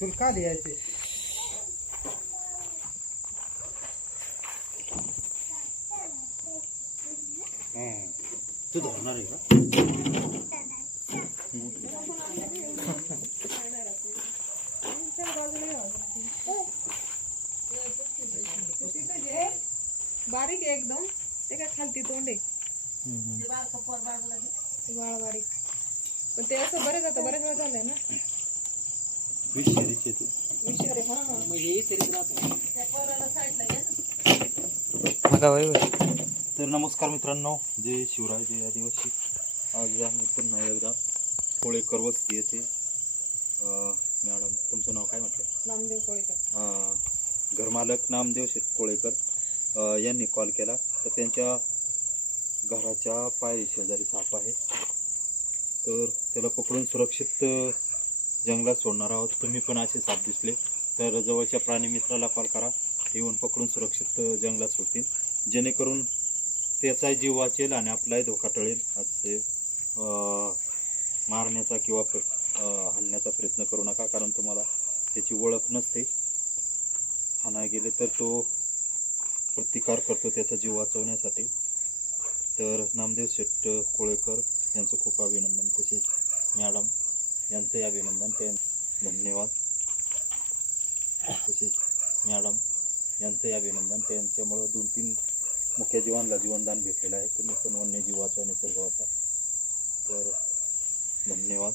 तुला का द्यायचे तू धरणार आहे का? बारीक आहे एकदम ते काय खालती तोंड आहे बाळ बारीक पण ते असं बरेच आता बरेच वेळ झालंय ना विषारी तर नमस्कार मित्रांनो, जय शिवराय, जय आदिवासी. आज आम्ही पुन्हा एकदा कोळेकर वस्ती येथे. मॅडम तुमचं नाव काय म्हटलं? नामदेव कोळेकर. घरमालक नामदेव शेठ कोळेकर यांनी कॉल केला. तर त्यांच्या घराच्या पायरी शेजारी साप आहे, तर त्याला पकडून सुरक्षित जंगलात सोडणार आहोत. तुम्ही पण असे साप दिसले तर जवळच्या प्राणी मित्राला कॉल करा, येऊन पकडून सुरक्षित जंगलात सोडतील, जेणेकरून त्याचा जीव वाचेल आणि आपलाही धोका टळेल. असे मारण्याचा किंवा हाणण्याचा प्रयत्न करू नका, कारण तुम्हाला त्याची ओळख नसते. हाणा गेले तर तो प्रतिकार करतो त्याचा जीव वाचवण्यासाठी. तर नामदेव शेठ कोळेकर यांचं खूप अभिनंदन, तसेच मॅडम यांचंही अभिनंदन, ते धन्यवाद. तसेच मॅडम यांचंही अभिनंदन, त्यांच्यामुळं 2-3 मुख्य जीवांना जीवनदान भेटलेलं आहे. तुम्ही पण वन्यजीव वाचवा, निसर्ग वाचवा. तर धन्यवाद.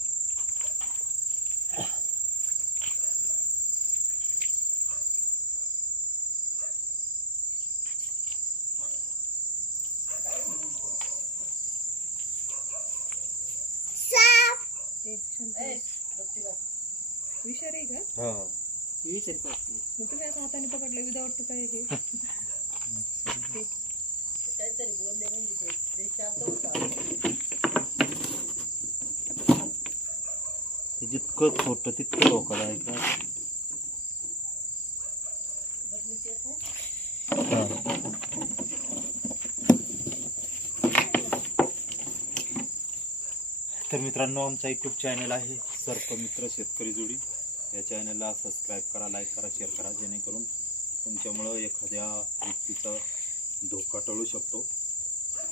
विषारी का? हा, मग तुम्ही असं हाताने पकडलं विदाउट काय हे जितकं छोटं तितकं धोकादायक आहे. तर मित्रांनो, आमचा यूट्यूब चॅनल आहे सर्पमित्र शेतकरी जोडी. या चॅनलला सबस्क्राईब करा, लाईक करा, शेअर करा, जेणेकरून तुमच्यामुळं एखाद्या व्यक्तीचा धोका टळू शकतो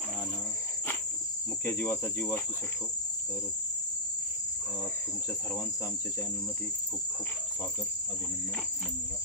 आणि मुख्य जीवाचा जीव वाचू शकतो. तर तुमच्या सर्वांचं आमच्या चॅनलमध्ये खूप खूप स्वागत, अभिनंदन, धन्यवाद.